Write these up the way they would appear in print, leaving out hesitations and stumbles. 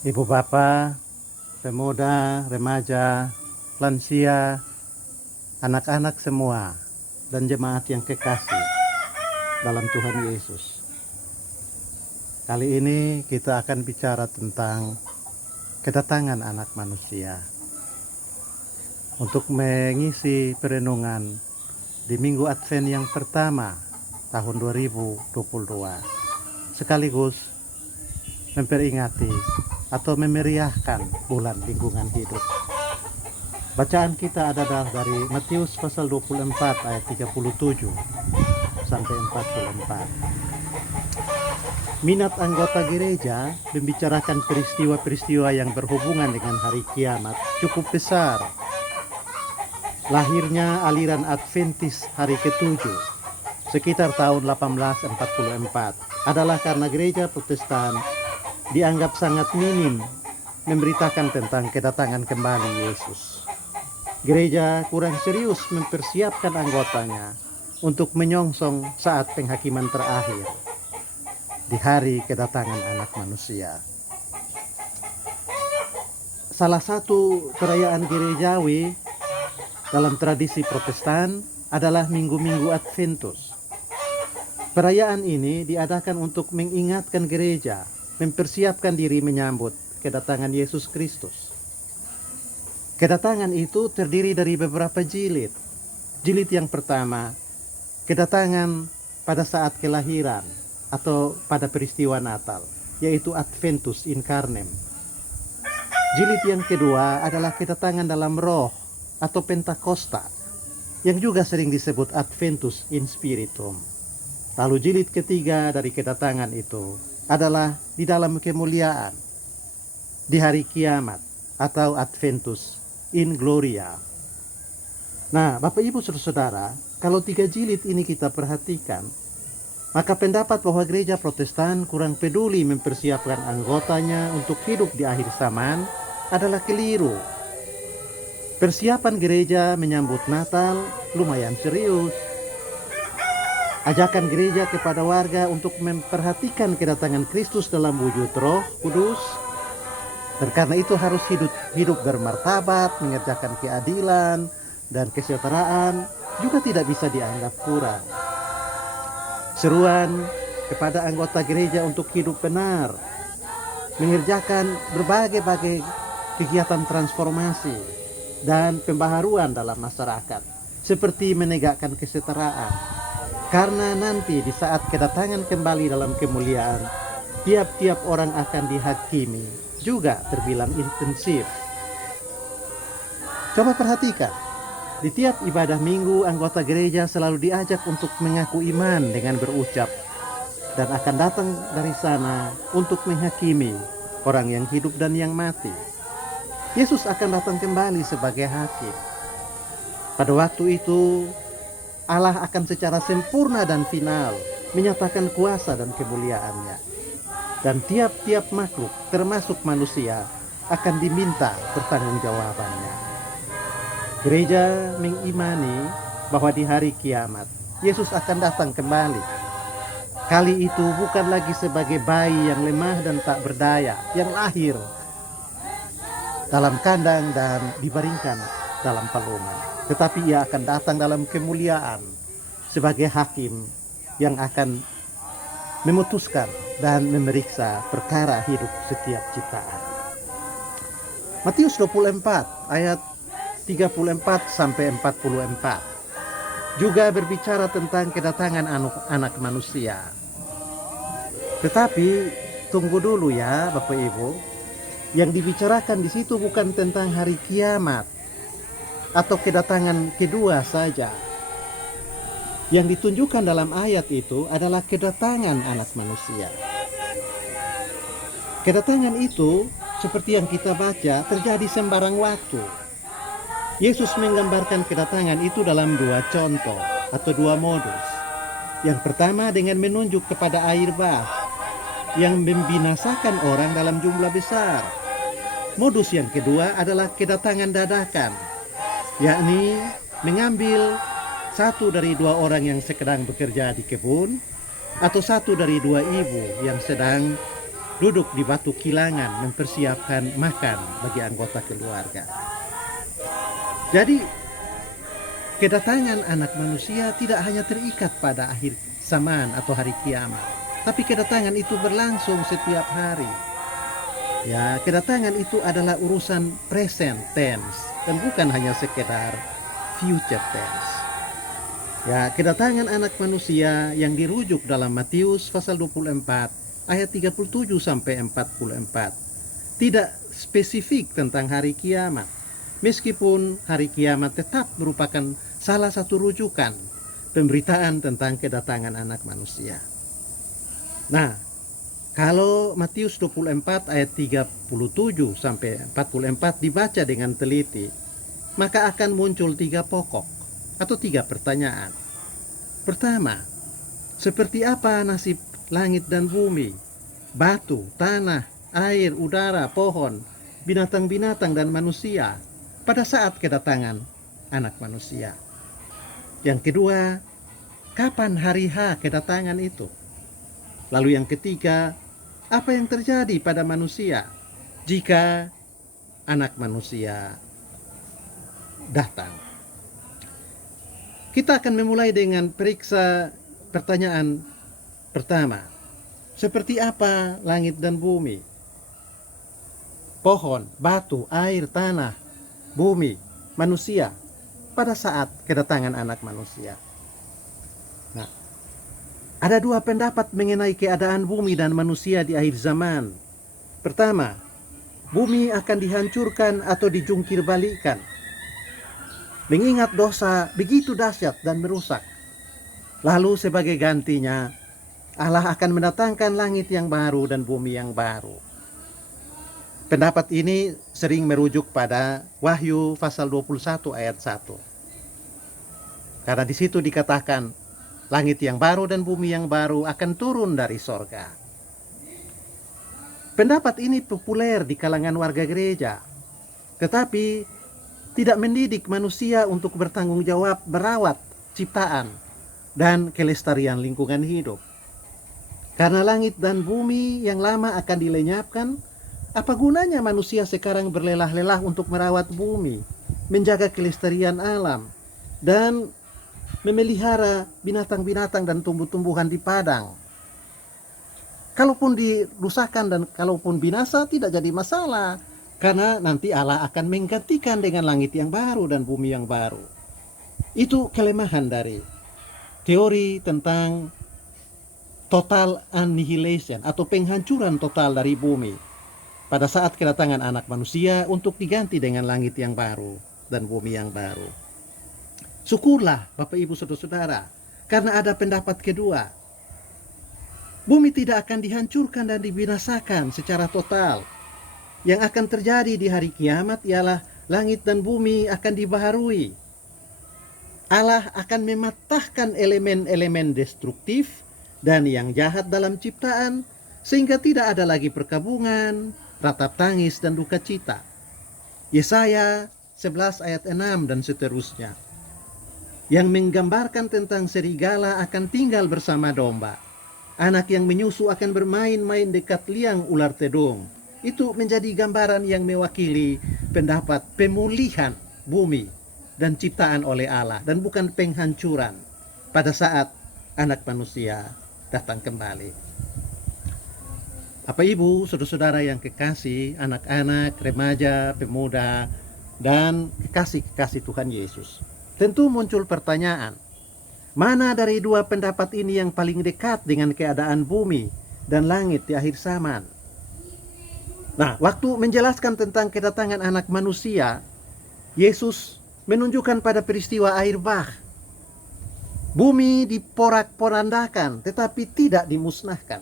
Ibu bapak, pemuda, remaja, lansia, anak-anak semua, dan jemaat yang kekasih dalam Tuhan Yesus. Kali ini kita akan bicara tentang kedatangan anak manusia. Untuk mengisi perenungan di Minggu Advent yang pertama tahun 2022, sekaligus memperingati atau memeriahkan bulan lingkungan hidup. Bacaan kita adalah dari Matius pasal 24 ayat 37 sampai 44. Minat anggota gereja membicarakan peristiwa-peristiwa yang berhubungan dengan hari kiamat cukup besar. Lahirnya aliran Adventis hari ke-7 sekitar tahun 1844 adalah karena gereja Protestan dianggap sangat minim memberitakan tentang kedatangan kembali Yesus. Gereja kurang serius mempersiapkan anggotanya untuk menyongsong saat penghakiman terakhir di hari kedatangan anak manusia. Salah satu perayaan gerejawi dalam tradisi Protestan adalah Minggu-Minggu Adventus. Perayaan ini diadakan untuk mengingatkan gereja mempersiapkan diri menyambut kedatangan Yesus Kristus. Kedatangan itu terdiri dari beberapa jilid. Jilid yang pertama, kedatangan pada saat kelahiran atau pada peristiwa Natal, yaitu Adventus Incarnem. Jilid yang kedua adalah kedatangan dalam roh atau Pentakosta, yang juga sering disebut Adventus in Spiritum. Lalu jilid ketiga dari kedatangan itu adalah di dalam kemuliaan, di hari kiamat atau Adventus in Gloria. Nah, Bapak Ibu Saudara, kalau 3 jilid ini kita perhatikan, maka pendapat bahwa gereja Protestan kurang peduli mempersiapkan anggotanya untuk hidup di akhir zaman adalah keliru. Persiapan gereja menyambut Natal lumayan serius. Ajakan gereja kepada warga untuk memperhatikan kedatangan Kristus dalam wujud Roh Kudus, dan karena itu harus hidup bermartabat, mengerjakan keadilan dan kesejahteraan juga tidak bisa dianggap kurang. Seruan kepada anggota gereja untuk hidup benar, mengerjakan berbagai kegiatan transformasi dan pembaharuan dalam masyarakat, seperti menegakkan kesetaraan. Karena nanti di saat kedatangan kembali dalam kemuliaan, tiap-tiap orang akan dihakimi, juga terbilang intensif. Coba perhatikan, di tiap ibadah minggu anggota gereja selalu diajak untuk mengaku iman dengan berucap, dan akan datang dari sana untuk menghakimi orang yang hidup dan yang mati. Yesus akan datang kembali sebagai hakim. Pada waktu itu, Allah akan secara sempurna dan final menyatakan kuasa dan kemuliaannya. Dan tiap-tiap makhluk, termasuk manusia, akan diminta pertanggungjawabannya. Gereja mengimani bahwa di hari kiamat, Yesus akan datang kembali. Kali itu bukan lagi sebagai bayi yang lemah dan tak berdaya, yang lahir dalam kandang dan dibaringkan dalam palungan. Tetapi ia akan datang dalam kemuliaan sebagai hakim yang akan memutuskan dan memeriksa perkara hidup setiap ciptaan. Matius 24 ayat 34 sampai 44 juga berbicara tentang kedatangan anak manusia. Tetapi tunggu dulu ya Bapak Ibu, yang dibicarakan di situ bukan tentang hari kiamat atau kedatangan kedua saja. Yang ditunjukkan dalam ayat itu adalah kedatangan anak manusia. Kedatangan itu, seperti yang kita baca, terjadi sembarang waktu. Yesus menggambarkan kedatangan itu dalam 2 contoh atau 2 modus. Yang pertama dengan menunjuk kepada air bah yang membinasakan orang dalam jumlah besar. Modus yang kedua adalah kedatangan dadakan, yakni mengambil 1 dari 2 orang yang sedang bekerja di kebun, atau 1 dari 2 ibu yang sedang duduk di batu kilangan mempersiapkan makan bagi anggota keluarga. Jadi kedatangan anak manusia tidak hanya terikat pada akhir zaman atau hari kiamat, tapi kedatangan itu berlangsung setiap hari. Ya, kedatangan itu adalah urusan present tense dan bukan hanya sekedar future tense. Ya, kedatangan anak manusia yang dirujuk dalam Matius pasal 24 ayat 37 sampai 44 tidak spesifik tentang hari kiamat. Meskipun hari kiamat tetap merupakan salah satu rujukan pemberitaan tentang kedatangan anak manusia. Nah, kalau Matius 24 ayat 37 sampai 44 dibaca dengan teliti, maka akan muncul 3 pokok atau 3 pertanyaan. Pertama, seperti apa nasib langit dan bumi, batu, tanah, air, udara, pohon, binatang-binatang dan manusia pada saat kedatangan anak manusia? Yang kedua, kapan hari H kedatangan itu? Lalu yang ketiga, apa yang terjadi pada manusia jika anak manusia datang? Kita akan memulai dengan periksa pertanyaan pertama. Seperti apa langit dan bumi? Pohon, batu, air, tanah, bumi, manusia pada saat kedatangan anak manusia. Nah, ada 2 pendapat mengenai keadaan bumi dan manusia di akhir zaman. Pertama, bumi akan dihancurkan atau dijungkir balikkan, mengingat dosa begitu dahsyat dan merusak. Lalu sebagai gantinya, Allah akan mendatangkan langit yang baru dan bumi yang baru. Pendapat ini sering merujuk pada Wahyu pasal 21 ayat 1. Karena di situ dikatakan, langit yang baru dan bumi yang baru akan turun dari sorga. Pendapat ini populer di kalangan warga gereja, tetapi tidak mendidik manusia untuk bertanggung jawab merawat ciptaan dan kelestarian lingkungan hidup. Karena langit dan bumi yang lama akan dilenyapkan, apa gunanya manusia sekarang berlelah-lelah untuk merawat bumi, menjaga kelestarian alam, dan memelihara binatang-binatang dan tumbuh-tumbuhan di padang? Kalaupun dirusakkan dan kalaupun binasa tidak jadi masalah, karena nanti Allah akan menggantikan dengan langit yang baru dan bumi yang baru. Itu kelemahan dari teori tentang total annihilation atau penghancuran total dari bumi pada saat kedatangan anak manusia untuk diganti dengan langit yang baru dan bumi yang baru. Syukurlah Bapak Ibu Saudara-saudara, karena ada pendapat kedua. Bumi tidak akan dihancurkan dan dibinasakan secara total. Yang akan terjadi di hari kiamat ialah langit dan bumi akan dibaharui. Allah akan mematahkan elemen-elemen destruktif dan yang jahat dalam ciptaan, sehingga tidak ada lagi perkabungan, ratap tangis dan duka cita. Yesaya 11 ayat 6 dan seterusnya, yang menggambarkan tentang serigala akan tinggal bersama domba. Anak yang menyusu akan bermain-main dekat liang ular tedung. Itu menjadi gambaran yang mewakili pendapat pemulihan bumi dan ciptaan oleh Allah, dan bukan penghancuran pada saat anak manusia datang kembali. Bapak Ibu, saudara-saudara yang kekasih, anak-anak, remaja, pemuda, dan kekasih-kekasih Tuhan Yesus, tentu muncul pertanyaan, mana dari 2 pendapat ini yang paling dekat dengan keadaan bumi dan langit di akhir zaman? Nah, waktu menjelaskan tentang kedatangan anak manusia, Yesus menunjukkan pada peristiwa air bah. Bumi diporak-porandakan tetapi tidak dimusnahkan.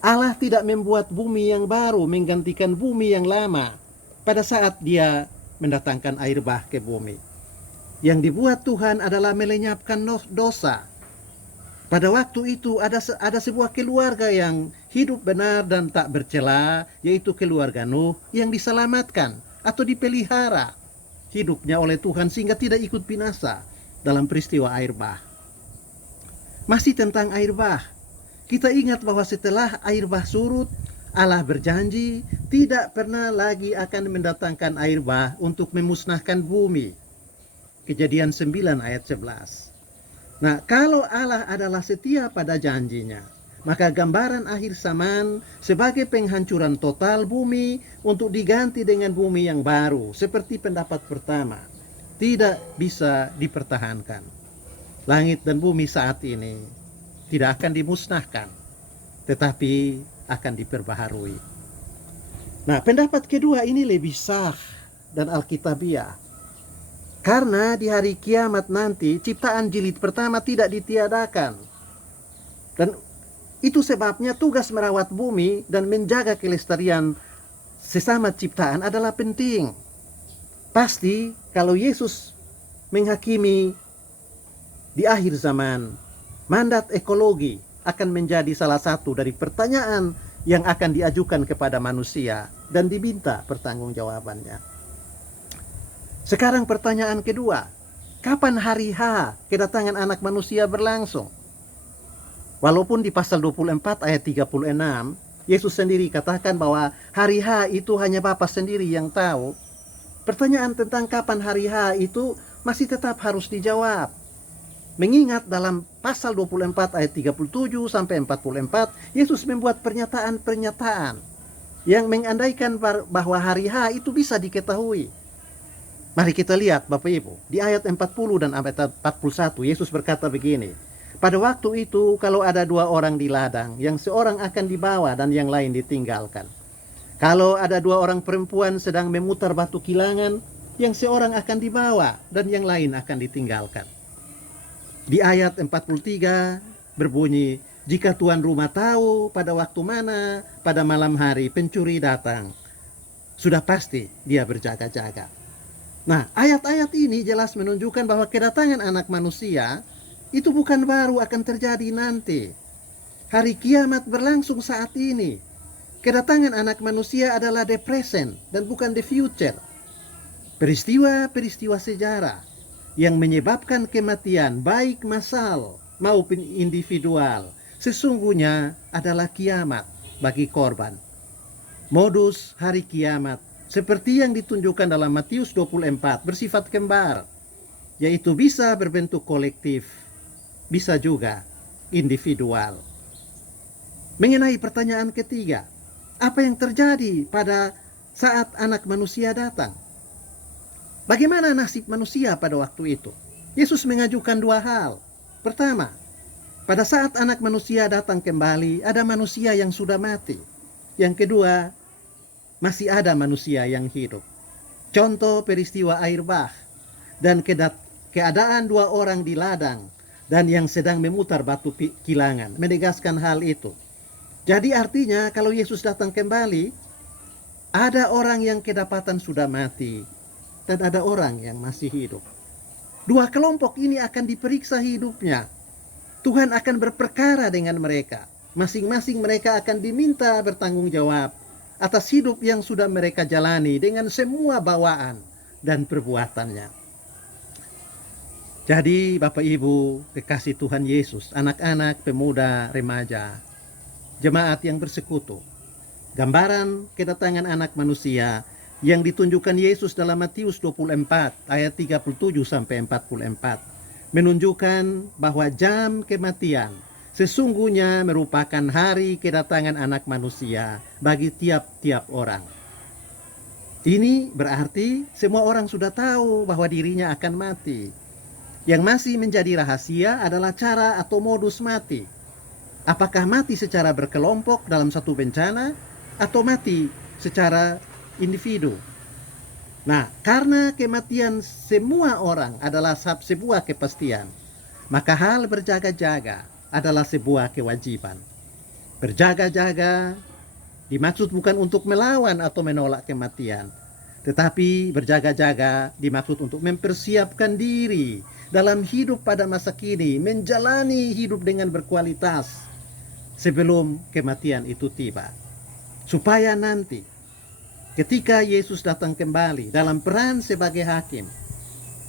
Allah tidak membuat bumi yang baru menggantikan bumi yang lama pada saat Dia mendatangkan air bah ke bumi. Yang dibuat Tuhan adalah melenyapkan dosa. Pada waktu itu ada sebuah keluarga yang hidup benar dan tak bercela, yaitu keluarga Nuh, yang diselamatkan atau dipelihara hidupnya oleh Tuhan sehingga tidak ikut binasa dalam peristiwa air bah. Masih tentang air bah, kita ingat bahwa setelah air bah surut, Allah berjanji tidak pernah lagi akan mendatangkan air bah untuk memusnahkan bumi. Kejadian 9 ayat 11. Nah, kalau Allah adalah setia pada janjinya, maka gambaran akhir zaman sebagai penghancuran total bumi untuk diganti dengan bumi yang baru, seperti pendapat pertama, tidak bisa dipertahankan. Langit dan bumi saat ini tidak akan dimusnahkan, tetapi akan diperbaharui. Nah, pendapat kedua ini lebih sah dan alkitabiah. Karena di hari kiamat nanti ciptaan jilid pertama tidak ditiadakan. Dan itu sebabnya tugas merawat bumi dan menjaga kelestarian sesama ciptaan adalah penting. Pasti kalau Yesus menghakimi di akhir zaman, mandat ekologi akan menjadi salah satu dari pertanyaan yang akan diajukan kepada manusia dan diminta pertanggungjawabannya. Sekarang pertanyaan kedua, kapan hari H kedatangan anak manusia berlangsung? Walaupun di pasal 24 ayat 36, Yesus sendiri katakan bahwa hari H itu hanya Bapa sendiri yang tahu. Pertanyaan tentang kapan hari H itu masih tetap harus dijawab. Mengingat dalam pasal 24 ayat 37 sampai 44, Yesus membuat pernyataan-pernyataan yang mengandaikan bahwa hari H itu bisa diketahui. Mari kita lihat Bapak Ibu, di ayat 40 dan ayat 41, Yesus berkata begini, pada waktu itu kalau ada 2 orang di ladang, yang seorang akan dibawa dan yang lain ditinggalkan. Kalau ada 2 orang perempuan sedang memutar batu kilangan, yang seorang akan dibawa dan yang lain akan ditinggalkan. Di ayat 43 berbunyi, jika tuan rumah tahu pada waktu mana pada malam hari pencuri datang, sudah pasti dia berjaga-jaga. Nah, ayat-ayat ini jelas menunjukkan bahwa kedatangan anak manusia itu bukan baru akan terjadi nanti. Hari kiamat berlangsung saat ini. Kedatangan anak manusia adalah the present dan bukan the future. Peristiwa-peristiwa sejarah yang menyebabkan kematian baik massal maupun individual sesungguhnya adalah kiamat bagi korban. Modus hari kiamat seperti yang ditunjukkan dalam Matius 24 bersifat kembar, yaitu bisa berbentuk kolektif, bisa juga individual. Mengenai pertanyaan ketiga, apa yang terjadi pada saat anak manusia datang? Bagaimana nasib manusia pada waktu itu? Yesus mengajukan 2 hal. Pertama, pada saat anak manusia datang kembali, ada manusia yang sudah mati. Yang kedua, masih ada manusia yang hidup. Contoh peristiwa air bah dan keadaan 2 orang di ladang dan yang sedang memutar batu kilangan menegaskan hal itu. Jadi artinya kalau Yesus datang kembali, ada orang yang kedapatan sudah mati dan ada orang yang masih hidup. 2 kelompok ini akan diperiksa hidupnya. Tuhan akan berperkara dengan mereka. Masing-masing mereka akan diminta bertanggung jawab atas hidup yang sudah mereka jalani dengan semua bawaan dan perbuatannya. Jadi Bapak Ibu kekasih Tuhan Yesus, anak-anak, pemuda, remaja, jemaat yang bersekutu, gambaran kedatangan anak manusia yang ditunjukkan Yesus dalam Matius 24 ayat 37 sampai 44 menunjukkan bahwa jam kematian sesungguhnya merupakan hari kedatangan anak manusia bagi tiap-tiap orang. Ini berarti semua orang sudah tahu bahwa dirinya akan mati. Yang masih menjadi rahasia adalah cara atau modus mati. Apakah mati secara berkelompok dalam satu bencana atau mati secara individu? Nah, karena kematian semua orang adalah sebuah kepastian, maka hal berjaga-jaga adalah sebuah kewajiban. Berjaga-jaga dimaksud bukan untuk melawan atau menolak kematian, tetapi berjaga-jaga dimaksud untuk mempersiapkan diri dalam hidup pada masa kini, menjalani hidup dengan berkualitas sebelum kematian itu tiba. Supaya nanti ketika Yesus datang kembali dalam peran sebagai hakim,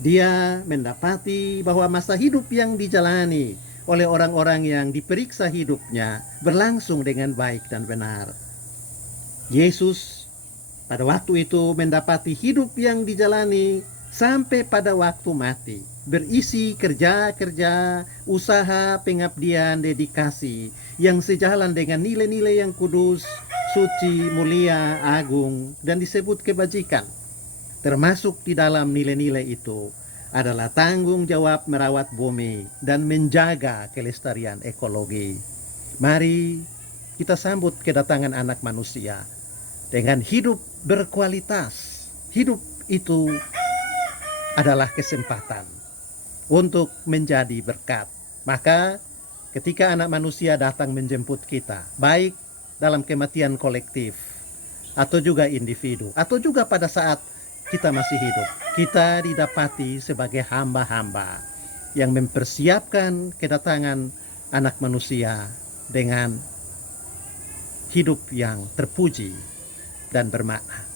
dia mendapati bahwa masa hidup yang dijalani oleh orang-orang yang diperiksa hidupnya berlangsung dengan baik dan benar. Yesus pada waktu itu mendapati hidup yang dijalani sampai pada waktu mati, berisi kerja-kerja, usaha, pengabdian, dedikasi yang sejalan dengan nilai-nilai yang kudus, suci, mulia, agung, dan disebut kebajikan. Termasuk di dalam nilai-nilai itu adalah tanggung jawab merawat bumi dan menjaga kelestarian ekologi. Mari kita sambut kedatangan Anak Manusia dengan hidup berkualitas. Hidup itu adalah kesempatan untuk menjadi berkat. Maka ketika Anak Manusia datang menjemput kita, baik dalam kematian kolektif atau juga individu, atau juga pada saat kita masih hidup, kita didapati sebagai hamba-hamba yang mempersiapkan kedatangan Anak Manusia dengan hidup yang terpuji dan bermakna.